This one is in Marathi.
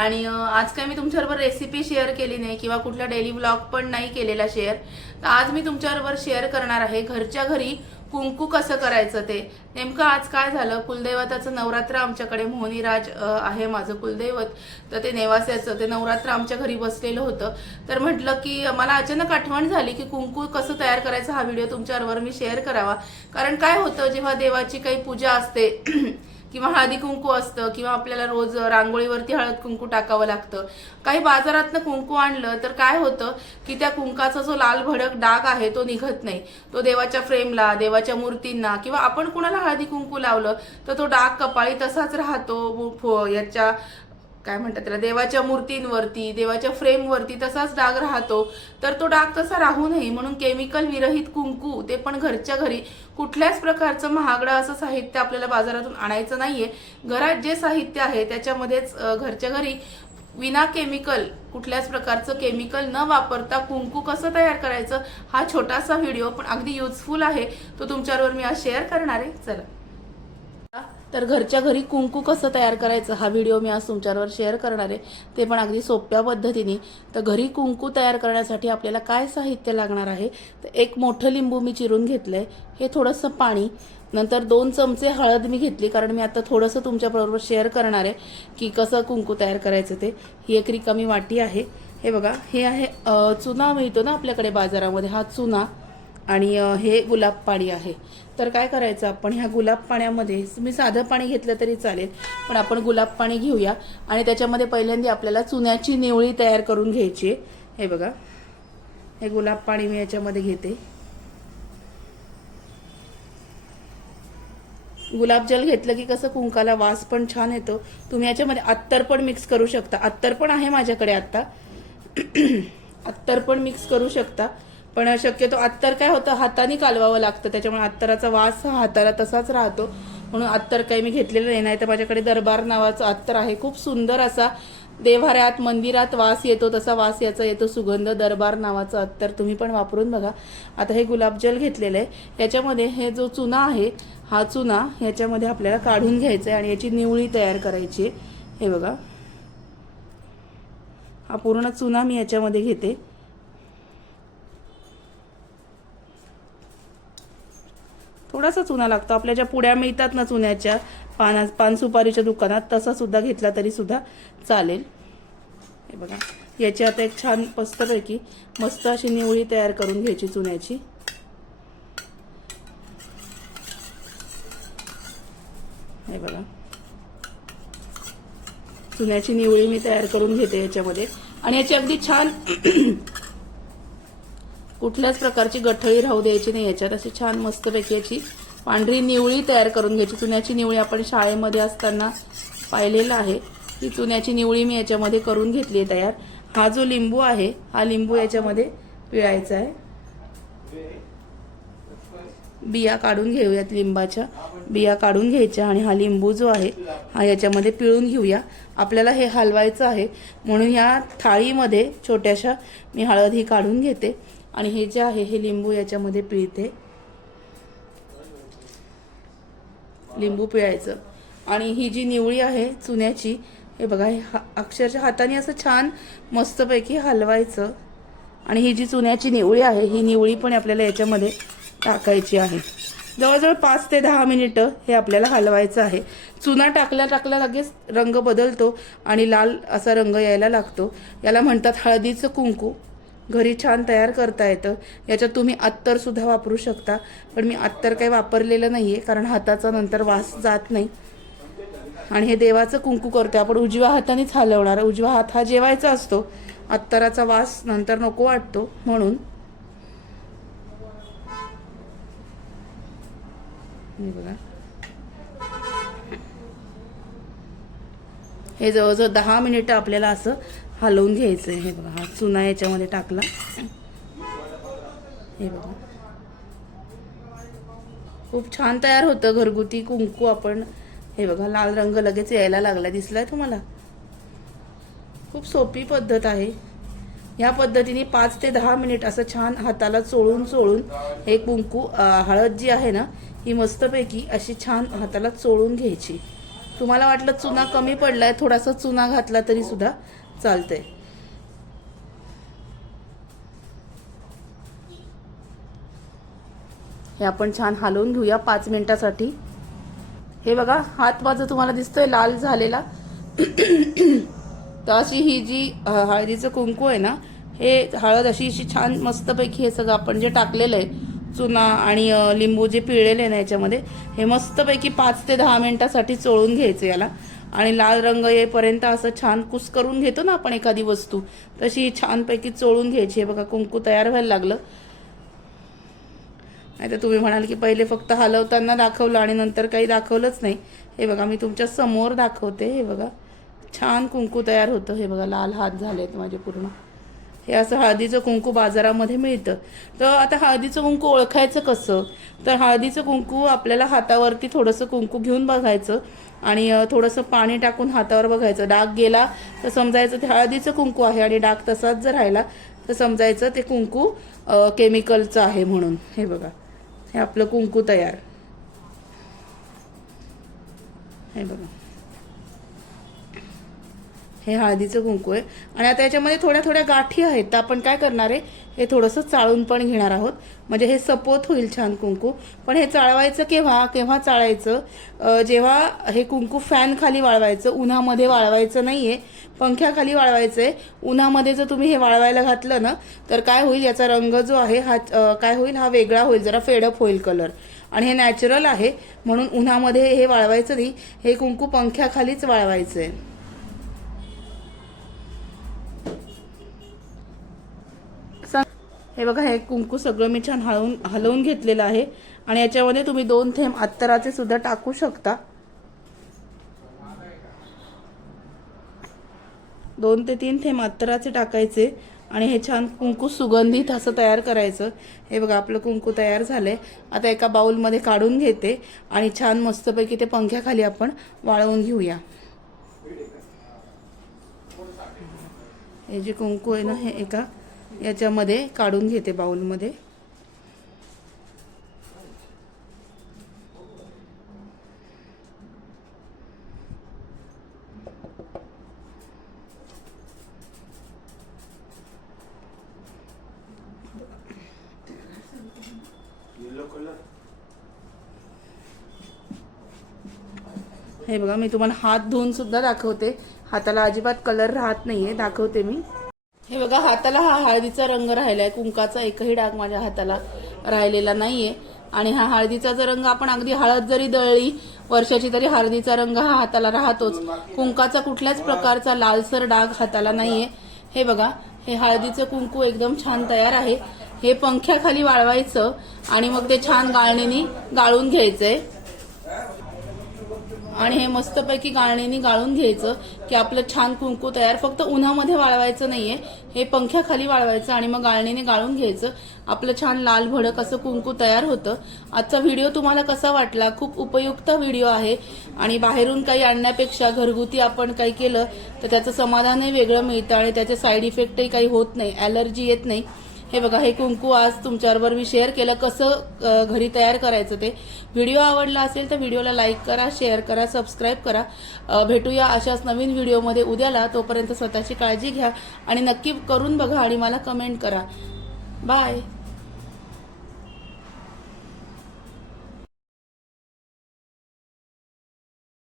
आणि आज काय मी तुमच्याबरोबर रेसिपी शेअर केली नाही किंवा कुठला डेली ब्लॉग पण नाही केलेला शेअर तर आज मी तुमच्याबरोबर शेअर करणार आहे घरच्या घरी कुंकू कसं करायचं ते. नेमकं आज काय झालं? कुलदैवताचं नवरात्र आमच्याकडे मोहनीराज आहे माझं कुलदैवत. तर ते नेवास्याचं ते नवरात्र आमच्या घरी बसलेलं होतं. तर म्हटलं की मला अचानक आठवण झाली की कुंकू कसं तयार करायचं हा व्हिडिओ तुमच्याबरोबर मी शेअर करावा. कारण काय होतं जेव्हा देवाची काही पूजा असते किंवा हळदी कुंकू असतं किंवा आपल्याला रोज रांगोळीवरती हळद कुंकू टाकावं लागतं. काही बाजारातनं कुंकू आणलं तर काय होतं की त्या कुंकाचा जो लाल भडक डाग आहे तो निघत नाही. तो देवाच्या फ्रेमला देवाच्या मूर्तींना किंवा आपण कुणाला हळदी कुंकू लावलं तर तो डाग कपाळी तसाच राहतो याच्या काय म्हणतात त्याला देवाच्या मूर्तींवरती देवाच्या फ्रेमवरती तसाच डाग राहतो. तर तो डाग तसा राहू नये म्हणून केमिकल विरहित कुंकू ते पण घरच्या घरी कुठल्याच प्रकारचं महागडं असं साहित्य आपल्याला बाजारातून आणायचं नाहीये. घरात जे साहित्य आहे त्याच्यामध्येच घरच्या घरी विना केमिकल कुठल्याच प्रकारचं केमिकल न वापरता कुंकू कसं तयार करायचं हा छोटासा व्हिडिओ पण अगदी युजफुल आहे. तो तुमच्याबरोबर मी आज शेअर करणार आहे. चला. तर घरच्या घरी कुंकू कसं तयार करायचं हा व्हिडिओ मी आज तुमच्याबरोबर शेअर करणार आहे. ते पण अगदी सोप्या पद्धतीने. तर घरी कुंकू तयार करण्यासाठी आपल्याला काय साहित्य लागणार आहे? तर एक मोठं लिंबू मी चिरून घेतलं आहे हे थोडंसं पाणी. नंतर दोन चमचे हळद मी घेतली कारण मी आता थोडंसं तुमच्याबरोबर शेअर करणार आहे की कसं कुंकू तयार करायचं ते. ही एक रिकामी वाटी आहे. हे बघा हे आहे चुना मिळतो ना आपल्याकडे बाजारामध्ये हा चुना. आणि हे गुलाब पाणी आहे. तर काय करायचं आपण ह्या गुलाब पाण्यामध्ये तुम्ही साधं पाणी घेतलं तरी चालेल पण आपण गुलाब पाणी घेऊया. आणि त्याच्यामध्ये पहिल्यांदा आपल्याला चुन्याची निवळी तयार करून घ्यायची आहे. हे बघा. हे गुलाब पाणी मी याच्यामध्ये घेते. गुलाबजल घेतलं की कसं कुंकाला वास पण छान येतो. तुम्ही याच्यामध्ये अत्तर पण मिक्स करू शकता. अत्तर पण आहे माझ्याकडे आत्ता. अत्तर पण मिक्स करू शकता. पण शक्यतो अत्तर काय होतं हाताने कालवावं लागतं. त्याच्यामुळे अत्तराचा वास हा हाताला तसाच राहतो. म्हणून अत्तर काही मी घेतलेलं नाही. नाही तर माझ्याकडे दरबार नावाचं अत्तर आहे. खूप सुंदर असा देव्हाऱ्यात मंदिरात वास येतो. तसा वास याचा येतो. सुगंध दरबार नावाचं अत्तर तुम्ही पण वापरून बघा. आता हे गुलाबजल घेतलेलं आहे. याच्यामध्ये हे जो चुना आहे हा चुना ह्याच्यामध्ये आपल्याला काढून घ्यायचा आहे आणि याची निवळी तयार करायची आहे. हे बघा. हा पूर्ण चुना मी याच्यामध्ये घेते. थोडासा चुना लागतो. आपल्या ज्या पुड्या मिळतात ना चुन्याच्या पाना पान सुपारीच्या दुकानात तसा सुद्धा घेतला तरी सुद्धा चालेल. हे बघा. याची आता एक छान मस्तपैकी मस्त अशी निवळी तयार करून घ्यायची चुन्याची. हे बघा. चुन्याची निवळी मी तयार करून घेते याच्यामध्ये. आणि याची अगदी छान कुठल्याच प्रकारची गठळी राहू द्यायची नाही याच्यात. अशी छान मस्तपैकी याची पांढरी निवळी तयार करून घ्यायची. चुन्याची निवळी आपण शाळेमध्ये असताना पाहिलेलं आहे. ही चुन्याची निवळी मी याच्यामध्ये करून घेतली आहे तयार. हा जो लिंबू आहे हा लिंबू याच्यामध्ये पिळायचा आहे. बिया काढून घेऊयात लिंबाच्या. बिया काढून घ्यायच्या आणि हा लिंबू जो आहे हा याच्यामध्ये पिळून घेऊया. आपल्याला हे हलवायचं आहे. म्हणून या थाळीमध्ये छोट्याशा मी हळद ही काढून घेते. आणि हे जे आहे हे लिंबू याच्यामध्ये पिळते. लिंबू पिळायचं. आणि ही जी निवळी आहे चुन्याची हे बघा हे हा- अक्षरशः हाताने असं छान मस्तपैकी हलवायचं. आणि ही जी चुन्याची निवळी आहे ही निवळी पण आपल्याला याच्यामध्ये टाकायची आहे. जवळजवळ पाच ते दहा मिनिटं हे आपल्याला हलवायचं आहे. चुना टाकल्या टाकल्या लगेच रंग बदलतो आणि लाल असा रंग यायला लागतो. याला म्हणतात हळदीचं कुंकू. घरी छान तयार करता येतं. याच्यात तुम्ही अत्तर सुद्धा वापरू शकता. पण मी अत्तर काही वापरलेलं नाही आहे कारण हाताचा नंतर वास जात नाही. आणि हे देवाचं कुंकू करतो आपण उजव्या हातानेच हलवणार उजवा हात हा जेवायचा असतो. अत्तराचा वास नंतर नको वाटतो म्हणून. बघा. हे जवळजवळ दहा मिनिटं आपल्याला असं हलवून घ्यायचं आहे हे बघा हा चुना याच्यामध्ये टाकला. हे बघा. खूप छान तयार होतं घरगुती कुंकू आपण. हे बघा लाल रंग लगेच यायला लागला. दिसलाय तुम्हाला? खूप सोपी पद्धत आहे. या पद्धतीने पाच ते दहा मिनिट असं छान हाताला चोळून चोळून हे कुंकू हळद जी आहे ना ही मस्तपैकी अशी छान हाताला चोळून घ्यायची. तुम्हाला वाटलं चुना कमी पडलाय थोडासा चुना घातला तरी सुद्धा चालतंय. हे आपण छान हलवून घेऊया पाच मिनिटासाठी. हे बघा हात माझा तुम्हाला दिसतोय लाल झालेला. तर अशी ही जी हळदीचं कुंकू आहे ना हे हळद अशी अशी छान मस्तपैकी हे सगळं आपण जे टाकलेलं आहे चुना आणि लिंबू जे पिळलेले आहे ना याच्यामध्ये हे मस्तपैकी पाच ते दहा मिनिटासाठी चोळून घ्यायचं याला. आणि लाल रंग येईपर्यंत असं छान कुस करून घेतो ना आपण एखादी वस्तू तशी छानपैकी चोळून घ्यायची. हे बघा कुंकू तयार व्हायला लागलं. नाही तर तुम्ही म्हणाल की पहिले फक्त हलवताना दाखवलं आणि नंतर काही दाखवलंच नाही. हे बघा मी तुमच्यासमोर दाखवते. हे बघा छान कुंकू तयार होतं. हे बघा लाल हात झाले आहेत माझे पूर्ण. हे असं हळदीचं कुंकू बाजारामध्ये मिळतं. तर आता हळदीचं कुंकू ओळखायचं कसं? तर हळदीचं कुंकू आपल्याला हातावरती थोडंसं कुंकू घेऊन बघायचं आणि थोडंसं पाणी टाकून हातावर बघायचं. डाग गेला तर समजायचं ते हळदीचं कुंकू आहे आणि डाग तसाच जर राहिला तर समजायचं ते कुंकू केमिकलचं आहे म्हणून. हे बघा. हे आपलं कुंकू तयार. हे बघा. हे हळदीचं कुंकू आहे. आणि आता याच्यामध्ये थोड्या थोड्या गाठी आहेत. तर आपण काय करणार आहे? हे थोडंसं चाळून पण घेणार आहोत. म्हणजे हे सपोत होईल छान कुंकू. पण हे चाळवायचं केव्हा? केव्हा चाळायचं? जेव्हा हे कुंकू फॅन खाली वाळवायचं उन्हामध्ये वाळवायचं नाही आहे पंख्याखाली वाळवायचं आहे उन्हामध्ये जर तुम्ही हे वाळवायला घातलं ना तर काय होईल? याचा रंग जो आहे हा काय होईल? हा वेगळा होईल. जरा फेडअप होईल कलर. आणि हे नॅचरल आहे. म्हणून उन्हामध्ये हे वाळवायचं नाही. हे कुंकू पंख्याखालीच वाळवायचं आहे हे बघा हे कुंकू सगळं मी छान हळवून हलवून घेतलेलं आहे. आणि याच्यामध्ये तुम्ही दोन थेंब अत्तराचे सुद्धा टाकू शकता. दोन ते तीन थेंब अत्तराचे टाकायचे आणि हे छान कुंकू सुगंधित असं तयार करायचं. हे बघा आपलं कुंकू तयार झालंय. आता एका बाऊलमध्ये काढून घेते आणि छान मस्तपैकी ते पंख्याखाली आपण वाळवून घेऊया. हे जे कुंकू आहे ना हे एका याच्यामध्ये काढून घेते बाउलमध्ये. हे बघा मी तुम्हाला हात धुवून सुद्धा दाखवते. हाताला अजिबात कलर राहत नाहीये दाखवते मी. हे बघा हाताला हा हळदीचा रंग राहिलाय. कुंकाचा एकही डाग माझ्या हाताला राहिलेला नाहीये. आणि हा हळदीचा जर रंग आपण अगदी हळद जरी दळली वर्षाची तरी हळदीचा रंग हा हाताला राहतोच. कुंकाचा कुठल्याच प्रकारचा लालसर डाग हाताला नाहीये. हे बघा हे हळदीचं कुंकू एकदम छान तयार आहे. हे पंख्याखाली वाळवायचं आणि मग ते छान गाळणीने गाळून घ्यायचंय. आणि हे मस्तपैकी गाळणीने गाळून घ्यायचं की आपलं छान कुंकू तयार. फक्त उन्हामध्ये वाळवायचं नाहीये हे पंख्याखाली वाळवायचं आणि मग गाळणीने गाळून घ्यायचं. आपलं छान लाल भडक असं कुंकू तयार होतं. आजचा व्हिडिओ तुम्हाला कसा वाटला? खूप उपयुक्त व्हिडिओ आहे. आणि बाहेरून काही आणण्यापेक्षा घरगुती आपण काही केलं तर त्याचं समाधानही वेगळं मिळतं आणि त्याचे साईड इफेक्टही काही होत नाही ॲलर्जी येत नाही. हे बघा हे कुंकू आज तुमच्याबरोबर मी शेअर केलं कसं घरी तयार करायचं ते. व्हिडिओ आवडला असेल तर व्हिडिओला लाईक करा शेअर करा सबस्क्राईब करा. भेटूया अशाच नवीन व्हिडिओमध्ये उद्याला. तोपर्यंत स्वतःची काळजी घ्या आणि नक्की करून बघा आणि मला कमेंट करा. बाय